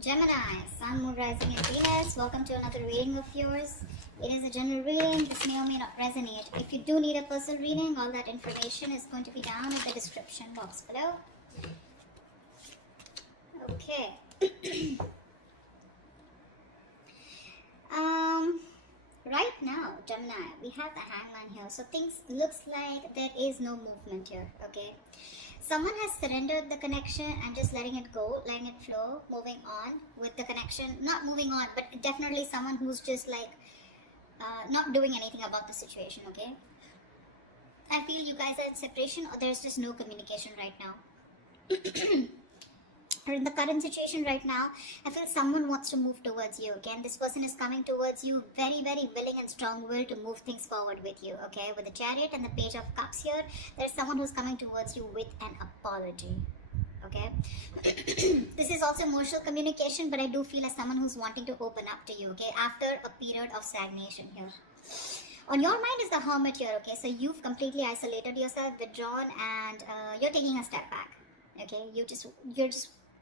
Gemini, Sun, Moon, Rising, and Venus. Welcome to another reading of yours. It is a general reading. This may or may not resonate. If you do need a personal reading, all that information is going to be down in the description box below. Okay. Right now, Gemini, we have the Hangman here. So things looks like there is no movement here. Okay. Someone has surrendered the connection and just letting it go, letting it flow, moving on with the connection. Not moving on, but definitely someone who's just like not doing anything about the situation, okay? I feel you guys are in separation or there's just no communication right now. Or in the current situation right now, I feel someone wants to move towards you, okay? And this person is coming towards you very, very willing and strong-willed to move things forward with you, okay? With the Chariot and the Page of Cups here, there's someone who's coming towards you with an apology, okay? This is also emotional communication, but I do feel as someone who's wanting to open up to you, okay? After a period of stagnation here. On your mind is the Hermit here, okay? So you've completely isolated yourself, withdrawn, and you're taking a step back, okay? You're just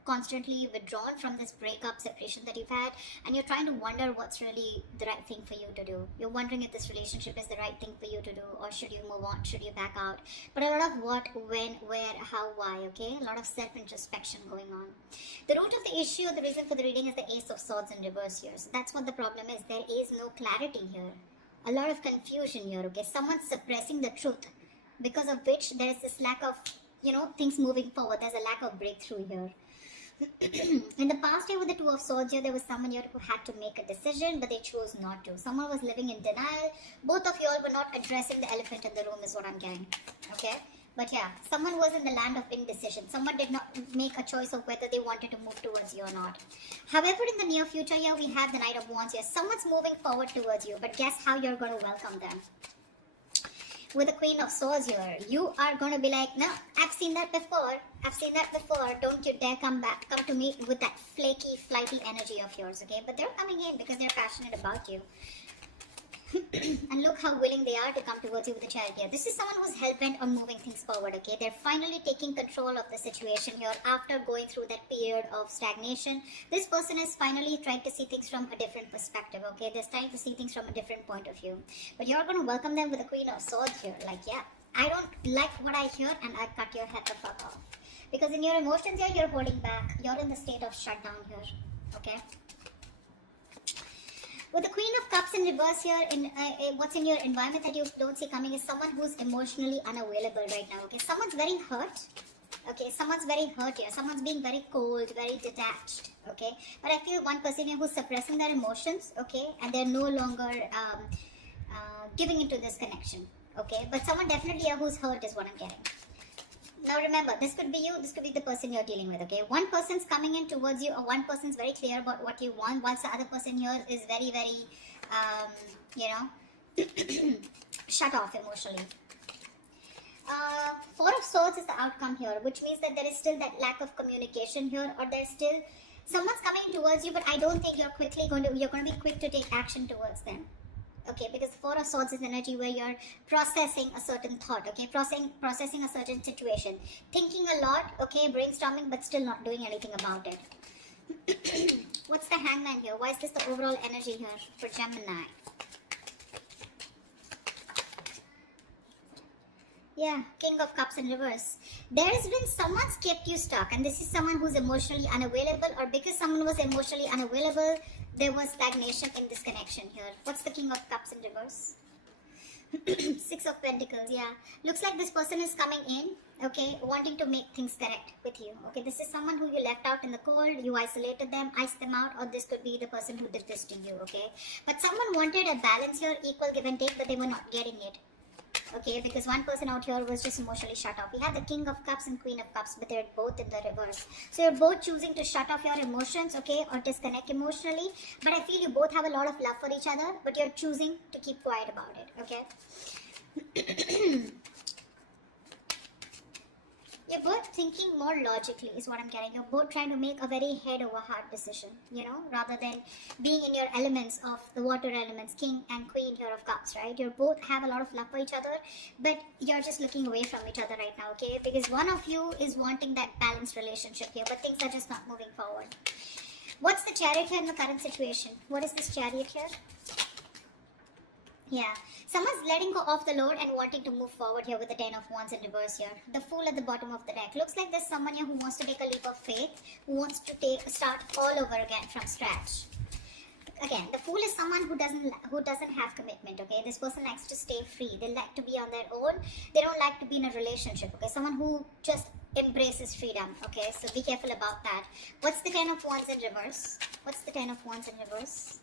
constantly withdrawn from this breakup, separation that you've had, and you're trying to wonder what's really the right thing for you to do. You're wondering if this relationship is the right thing for you to do, or should you move on, should you back out. But a lot of what, when, where, how, why, okay? A lot of self-introspection going on. The root of the issue, the reason for the reading is the Ace of Swords in reverse here. So that's what the problem is. There is no clarity here. A lot of confusion here, okay? Someone's suppressing the truth, because of which there is this lack of, things moving forward. There's a lack of breakthrough here. In the past year with the Two of Swords here, there was someone here who had to make a decision, but they chose not to. Someone was living in denial. Both of you all were not addressing the elephant in the room is what I'm getting. Okay? But yeah, someone was in the land of indecision. Someone did not make a choice of whether they wanted to move towards you or not. However, in the near future here, we have the Knight of Wands here. Someone's moving forward towards you, but guess how you're going to welcome them? With the Queen of Swords here, you are going to be like, no, I've seen that before. Don't you dare come to me with that flaky, flighty energy of yours, okay? But they're coming in because they're passionate about you. And look how willing they are to come towards you with the Chariot here. This is someone who's hell-bent on moving things forward, okay? They're finally taking control of the situation here after going through that period of stagnation. This person is finally trying to see things from a different perspective, okay? They're trying to see things from a different point of view. But you're going to welcome them with the Queen of Swords here. Like, yeah, I don't like what I hear and I cut your head the fuck off. Because in your emotions here, you're holding back. You're in the state of shutdown here, okay? With the Queen of Cups in reverse here, what's in your environment that you don't see coming is someone who's emotionally unavailable right now, okay? Someone's very hurt, okay? Someone's very hurt here. Someone's being very cold, very detached, okay? But I feel one person here who's suppressing their emotions, okay? And they're no longer giving into this connection, okay? But someone definitely here who's hurt is what I'm getting. Now remember, this could be you, this could be the person you're dealing with, okay? One person's coming in towards you, or one person's very clear about what you want, whilst the other person here is very, very, shut off emotionally. Four of Swords is the outcome here, which means that there is still that lack of communication here, or there's still, someone's coming towards you, but I don't think you're going to be quick to take action towards them. Okay, because the Four of Swords is energy where you're processing a certain thought, okay, processing a certain situation, thinking a lot, okay, brainstorming, but still not doing anything about it. What's the Hangman here? Why is this the overall energy here for Gemini? Yeah, King of Cups in reverse. There has been someone's kept you stuck, and this is someone who's emotionally unavailable, or because someone was emotionally unavailable, there was stagnation in this connection here. What's the King of Cups in reverse? Six of Pentacles, yeah. Looks like this person is coming in, okay, wanting to make things correct with you. Okay, this is someone who you left out in the cold, you isolated them, iced them out, or this could be the person who did this to you, okay? But someone wanted a balance here, equal give and take, but they were not getting it. Okay, because one person out here was just emotionally shut off. We have the King of Cups and Queen of Cups, but they're both in the reverse. So you're both choosing to shut off your emotions, okay, or disconnect emotionally. But I feel you both have a lot of love for each other, but you're choosing to keep quiet about it, okay? You're both thinking more logically is what I'm getting. You're both trying to make a very head over heart decision, rather than being in your elements of the water elements, King and Queen here of Cups, right? You both have a lot of love for each other, but you're just looking away from each other right now, okay? Because one of you is wanting that balanced relationship here, but things are just not moving forward. What's the Chariot here in the current situation? What is this Chariot here? Yeah, someone's letting go of the load and wanting to move forward here with the 10 of Wands in reverse here. The Fool at the bottom of the deck. Looks like there's someone here who wants to take a leap of faith, who wants to start all over again from scratch. Again, the Fool is someone who doesn't have commitment, okay? This person likes to stay free. They like to be on their own. They don't like to be in a relationship, okay? Someone who just embraces freedom, okay? So be careful about that. What's the 10 of Wands in reverse? What's the 10 of Wands in reverse?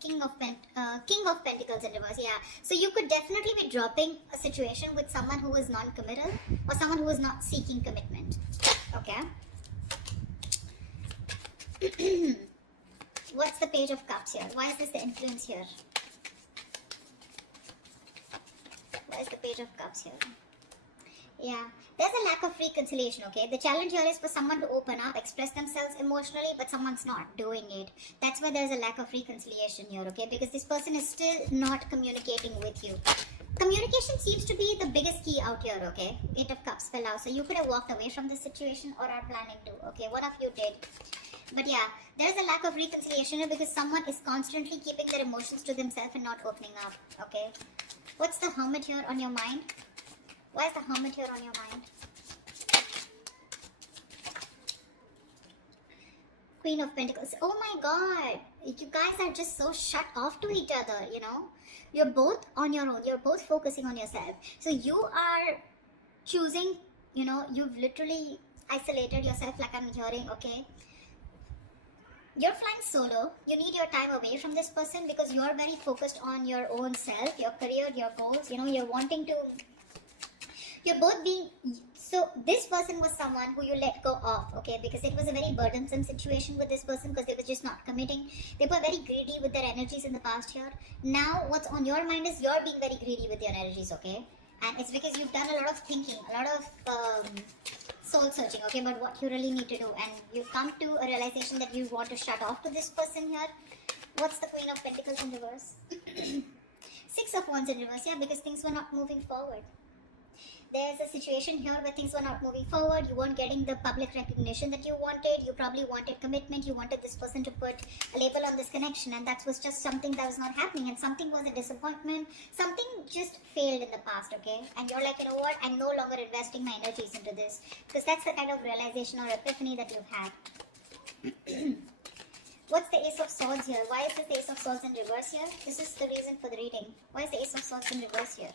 King of Pentacles in reverse, yeah. So you could definitely be dropping a situation with someone who is non-committal or someone who is not seeking commitment, okay? What's the Page of Cups here? Why is this the influence here? Why is the Page of Cups here? Yeah, there's a lack of reconciliation, okay? The challenge here is for someone to open up, express themselves emotionally, but someone's not doing it. That's why there's a lack of reconciliation here, okay? Because this person is still not communicating with you. Communication seems to be the biggest key out here, okay? 8 of Cups fell out. So you could have walked away from this situation or are planning to, okay? One of you did. But yeah, there's a lack of reconciliation here because someone is constantly keeping their emotions to themselves and not opening up, okay? What's the Hermit here on your mind? Why is the Hermit here on your mind? Queen of Pentacles. Oh my God. You guys are just so shut off to each other, you know. You're both on your own. You're both focusing on yourself. So you are choosing, you know, you've literally isolated yourself like I'm hearing, okay. You're flying solo. You need your time away from this person because you're very focused on your own self, your career, your goals. You know, you're wanting to... You're both being... So this person was someone who you let go of, okay? Because it was a very burdensome situation with this person because they were just not committing. They were very greedy with their energies in the past year. Now what's on your mind is you're being very greedy with your energies, okay? And it's because you've done a lot of thinking, a lot of soul searching, okay, about what you really need to do. And you've come to a realization that you want to shut off to this person here. What's the Queen of Pentacles in reverse? 6 of Wands in reverse, yeah, because things were not moving forward. There's a situation here where things were not moving forward. You weren't getting the public recognition that you wanted. You probably wanted commitment. You wanted this person to put a label on this connection, and that was just something that was not happening, and something was a disappointment. Something just failed in the past, okay? And you're like, you know what? I'm no longer investing my energies into this because that's the kind of realization or epiphany that you've had. What's the Ace of Swords here? Why is this Ace of Swords in reverse here? This is the reason for the reading. Why is the Ace of Swords in reverse here?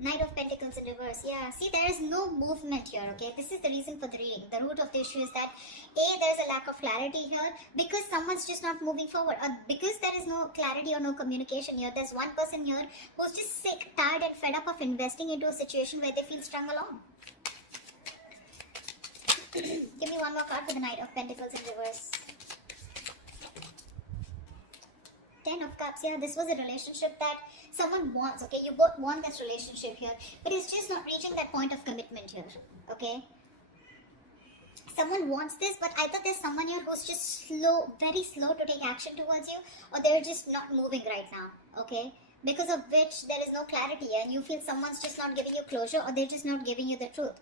Knight of Pentacles in reverse. Yeah, see, there is no movement here, okay? This is the reason for the reading. The root of the issue is that, A, there's a lack of clarity here because someone's just not moving forward. Or because there is no clarity or no communication here, there's one person here who's just sick, tired and fed up of investing into a situation where they feel strung along. Give me one more card for the Knight of Pentacles in reverse. 10 of Cups. Yeah, this was a relationship that someone wants, okay? You both want this relationship here, but it's just not reaching that point of commitment here, okay? Someone wants this, but either there's someone here who's just slow, very slow to take action towards you, or they're just not moving right now, okay? Because of which there is no clarity and you feel someone's just not giving you closure, or they're just not giving you the truth.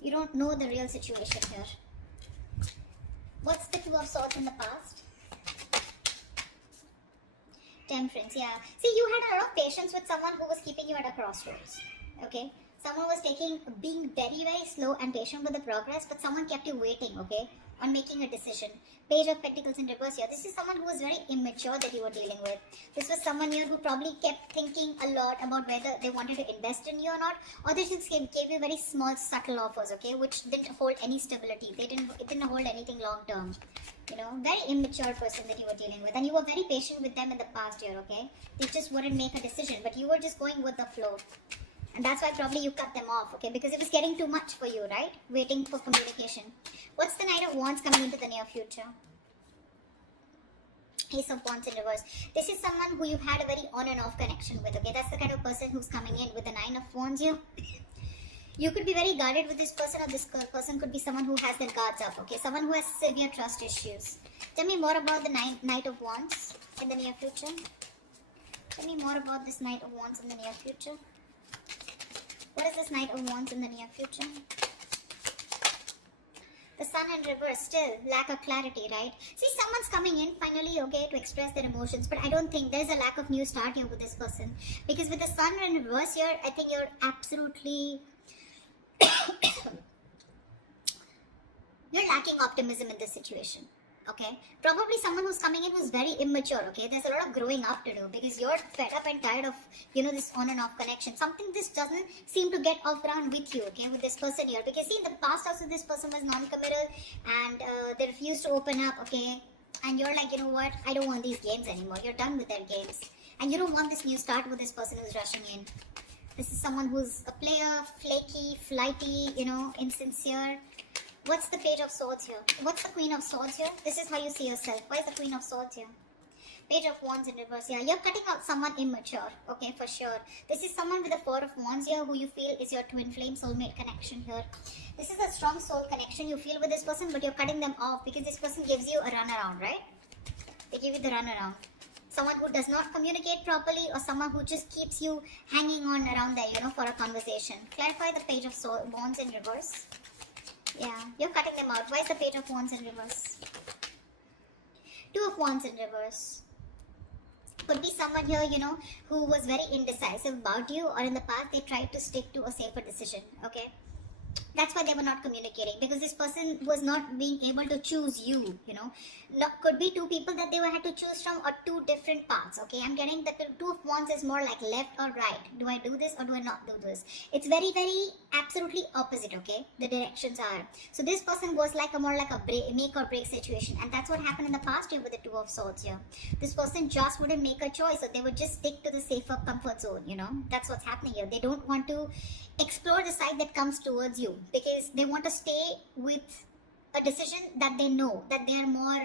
You don't know the real situation here. What's the Two of Swords in the past? Temperance, yeah. See, you had a lot of patience with someone who was keeping you at a crossroads, okay? Someone was being very, very slow and patient with the progress, but someone kept you waiting, okay, on making a decision. Page of Pentacles in reverse here. This is someone who was very immature that you were dealing with. This was someone here who probably kept thinking a lot about whether they wanted to invest in you or not, or they just gave you very small, subtle offers, okay, which didn't hold any stability. It didn't hold anything long term. You know, very immature person that you were dealing with, and you were very patient with them in the past year, okay? They just wouldn't make a decision, but you were just going with the flow. And that's why probably you cut them off, okay? Because it was getting too much for you, right? Waiting for communication. What's the Knight of Wands coming into the near future? Ace of Wands in reverse. This is someone who you've had a very on and off connection with, okay? That's the kind of person who's coming in with the 9 of Wands here. You could be very guarded with this person, or this person could be someone who has their guards up, okay? Someone who has severe trust issues. Tell me more about the Knight of Wands in the near future. Tell me more about this Knight of Wands in the near future. What is this Knight of Wands in the near future? sun in reverse, still lack of clarity, right? See, someone's coming in finally, okay, to express their emotions, but I don't think there's a lack of new start here with this person, because with the sun in reverse here, I think you're absolutely you're lacking optimism in this situation. Okay, probably someone who's coming in who's very immature. Okay, there's a lot of growing up to do, because you're fed up and tired of, you know, this on and off connection. Something this doesn't seem to get off ground with you, okay, with this person here, because see, in the past also this person was non-committal and they refused to open up. Okay, and you're like, you know what, I don't want these games anymore. You're done with their games, and you don't want this new start with this person who's rushing in. This is someone who's a player, flaky, flighty, you know, insincere. What's the Page of Swords here? What's the Queen of Swords here? This is how you see yourself. Why is the Queen of Swords here? Page of Wands in reverse. Yeah, you're cutting out someone immature. Okay, for sure. This is someone with the Four of Wands here who you feel is your twin flame soulmate connection here. This is a strong soul connection you feel with this person, but you're cutting them off because this person gives you a runaround, right? They give you the runaround. Someone who does not communicate properly, or someone who just keeps you hanging on around there, you know, for a conversation. Clarify the Page of Wands in reverse. Yeah, you're cutting them out. Why is the Page of Wands in reverse? Two of Wands in reverse. Could be someone here, you know, who was very indecisive about you, or in the past they tried to stick to a safer decision, okay? That's why they were not communicating, because this person was not being able to choose you, you know. Could be two people that they had to choose from, or two different paths, okay? I'm getting that the Two of Wands is more like left or right. Do I do this or do I not do this? It's very, very absolutely opposite, okay? The directions are. So this person was like a more like a make or break situation, and that's what happened in the past year with the Two of Swords here. This person just wouldn't make a choice, so they would just stick to the safer comfort zone, you know. That's what's happening here. They don't want to explore the side that comes towards you, because they want to stay with a decision that they know, that they are more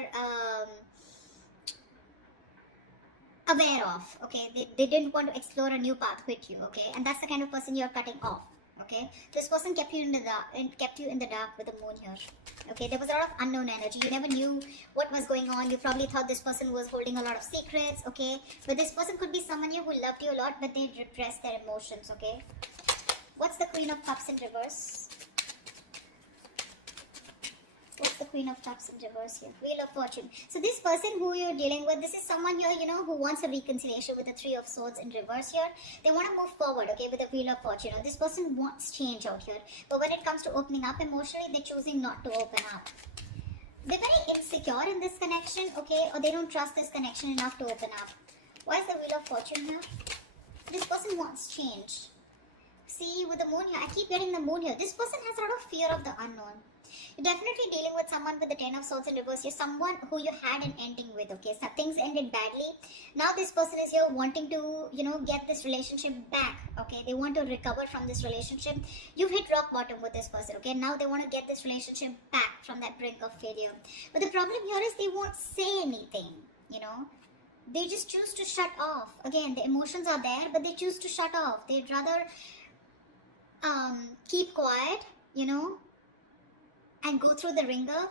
aware of, okay? They didn't want to explore a new path with you, okay? And that's the kind of person you're cutting off, okay? This person kept you in the dark, and kept you in the dark with the moon here, okay? There was a lot of unknown energy. You never knew what was going on. You probably thought this person was holding a lot of secrets, okay? But this person could be someone who loved you a lot, but they repressed their emotions, okay? What's the Queen of Cups in reverse? What's the Queen of Cups in reverse here? Wheel of Fortune. So this person who you're dealing with, this is someone here, you know, who wants a reconciliation with the Three of Swords in reverse here. They want to move forward, okay, with the Wheel of Fortune. This person wants change out here. But when it comes to opening up emotionally, they're choosing not to open up. They're very insecure in this connection, okay, or they don't trust this connection enough to open up. Why is the Wheel of Fortune here? This person wants change. See, with the moon here, I keep getting the moon here. This person has a lot of fear of the unknown. You're definitely dealing with someone with the Ten of Swords in reverse. You're someone who you had an ending with, okay? So things ended badly. Now this person is here wanting to, you know, get this relationship back, okay? They want to recover from this relationship. You've hit rock bottom with this person, okay? Now they want to get this relationship back from that brink of failure. But the problem here is they won't say anything, you know? They just choose to shut off. Again, the emotions are there, but they choose to shut off. They'd rather keep quiet, you know, and go through the ringer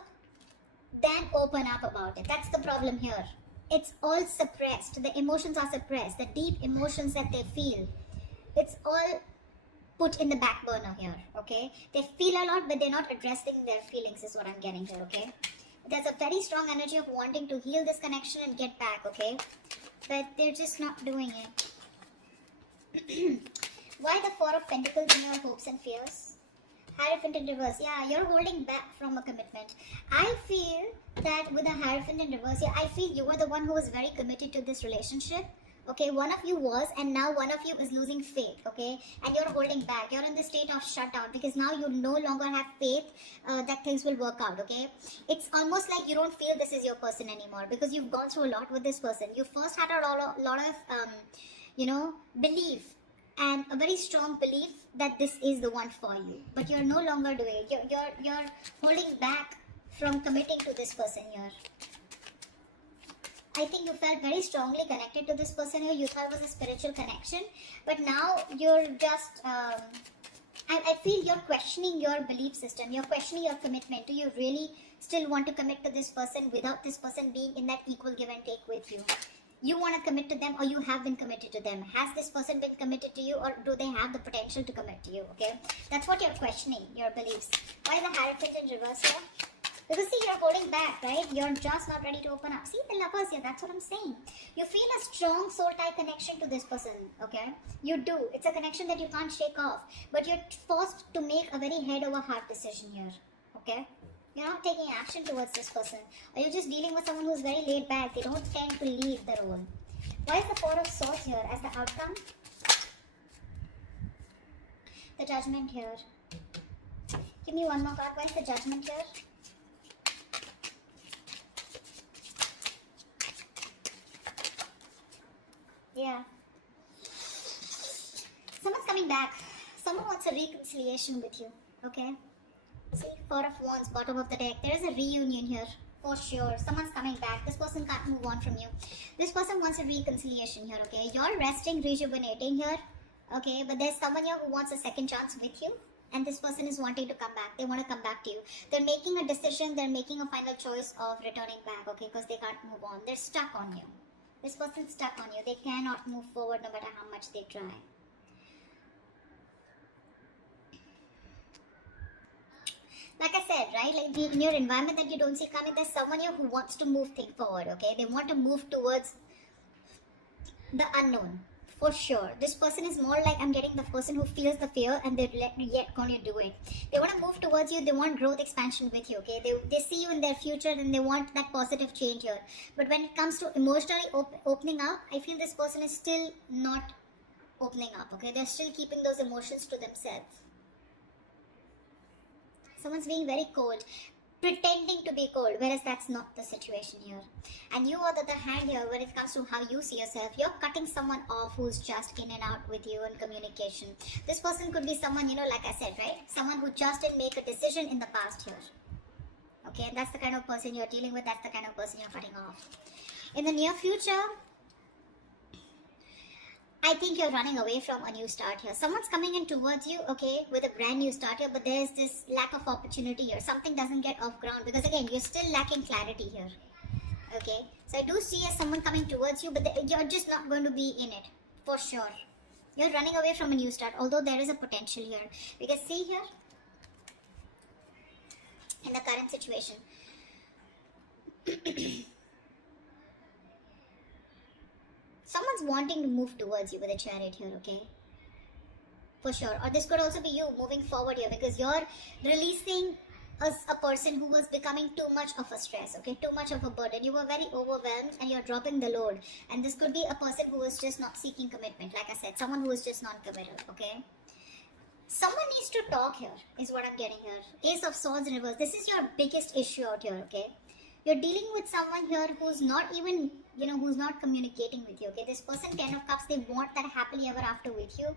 than open up about it. That's the problem here. It's all suppressed. The emotions are suppressed. The deep emotions that they feel, it's all put in the back burner here, okay? They feel a lot, but they're not addressing their feelings is what I'm getting here, okay? There's a very strong energy of wanting to heal this connection and get back, okay? But they're just not doing it. Why the Four of Pentacles in your hopes and fears? Hierophant in reverse. Yeah, you're holding back from a commitment. I feel that with the Hierophant in reverse, yeah, I feel you were the one who was very committed to this relationship. Okay, one of you was, and now one of you is losing faith, okay? And you're holding back. You're in the state of shutdown because now you no longer have faith that things will work out, okay? It's almost like you don't feel this is your person anymore because you've gone through a lot with this person. You first had a lot of you know, belief, and a very strong belief that this is the one for you. But you're no longer doing it. You're holding back from committing to this person here. I think you felt very strongly connected to this person here. You thought it was a spiritual connection. But now you're just... I feel you're questioning your belief system. You're questioning your commitment. Do you really still want to commit to this person without this person being in that equal give and take with you? You want to commit to them, or you have been committed to them? Has this person been committed to you, or do they have the potential to commit to you? Okay, that's what you're questioning, your beliefs. Why the Hierophant in reverse here? Because see, you're holding back, right? You're just not ready to open up. See, the lovers here, that's what I'm saying. You feel a strong soul tie connection to this person, okay? You do. It's a connection that you can't shake off. But you're forced to make a very head over heart decision here, okay? You're not taking action towards this person. Or you're just dealing with someone who's very laid back. They don't tend to lead the role. Why is the Four of Swords here as the outcome? The Judgment here. Give me one more card. Why is the Judgment here? Yeah. Someone's coming back. Someone wants a reconciliation with you. Okay? See, Four of Wands, bottom of the deck. There is a reunion here. For sure. Someone's coming back. This person can't move on from you. This person wants a reconciliation here. Okay? You're resting, rejuvenating here. Okay? But there's someone here who wants a second chance with you. And this person is wanting to come back. They want to come back to you. They're making a decision. They're making a final choice of returning back. Okay? Because they can't move on. They're stuck on you. This person's stuck on you. They cannot move forward no matter how much they try. Like I said, right? Like in your environment that you don't see coming, there's someone here who wants to move things forward, okay? They want to move towards the unknown. For sure. This person is more like, I'm getting the person who feels the fear and they're yet going to do it. They want to move towards you. They want growth, expansion with you, okay? They see you in their future and they want that positive change here. But when it comes to emotionally opening up, I feel this person is still not opening up, okay? They're still keeping those emotions to themselves. Someone's being very cold, pretending to be cold, whereas that's not the situation here. And you, on the other hand here, when it comes to how you see yourself, you're cutting someone off who's just in and out with you in communication. This person could be someone, like I said, right? Someone who just didn't make a decision in the past here. Okay, that's the kind of person you're dealing with. That's the kind of person you're cutting off. In the near future, I think you're running away from a new start here. Someone's coming in towards you, okay, with a brand new start here, but there's this lack of opportunity here. Something doesn't get off ground because, again, you're still lacking clarity here, okay? So I do see someone coming towards you, but you're just not going to be in it, for sure. You're running away from a new start, although there is a potential here. Because see here, in the current situation, someone's wanting to move towards you with a Chariot here, okay? For sure. Or this could also be you moving forward here because you're releasing a person who was becoming too much of a stress, okay? Too much of a burden. You were very overwhelmed and you're dropping the load. And this could be a person who is just not seeking commitment. Like I said, someone who is just non-committal, okay? Someone needs to talk here, is what I'm getting here. Ace of Swords in reverse. This is your biggest issue out here, okay? You're dealing with someone here who's not even, who's not communicating with you, okay? This person, Ten of Cups, they want that happily ever after with you.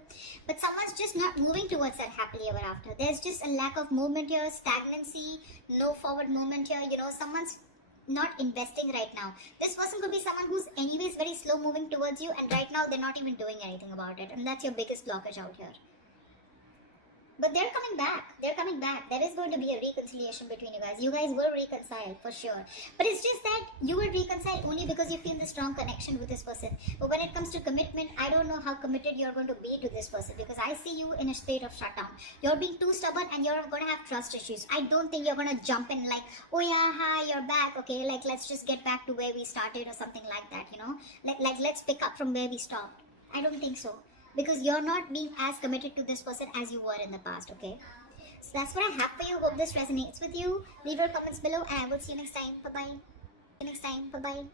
But someone's just not moving towards that happily ever after. There's just a lack of movement here, stagnancy, no forward movement here. Someone's not investing right now. This person could be someone who's anyways very slow moving towards you, and right now they're not even doing anything about it. And that's your biggest blockage out here. But they're coming back. They're coming back. There is going to be a reconciliation between you guys. You guys will reconcile for sure. But it's just that you will reconcile only because you feel the strong connection with this person. But when it comes to commitment, I don't know how committed you're going to be to this person because I see you in a state of shutdown. You're being too stubborn and you're going to have trust issues. I don't think you're going to jump in like, oh yeah, hi, you're back. Okay, like let's just get back to where we started or something like that, Like let's pick up from where we stopped. I don't think so. Because you're not being as committed to this person as you were in the past, okay? So that's what I have for you. Hope this resonates with you. Leave your comments below and I will see you next time. Bye-bye. See you next time. Bye-bye.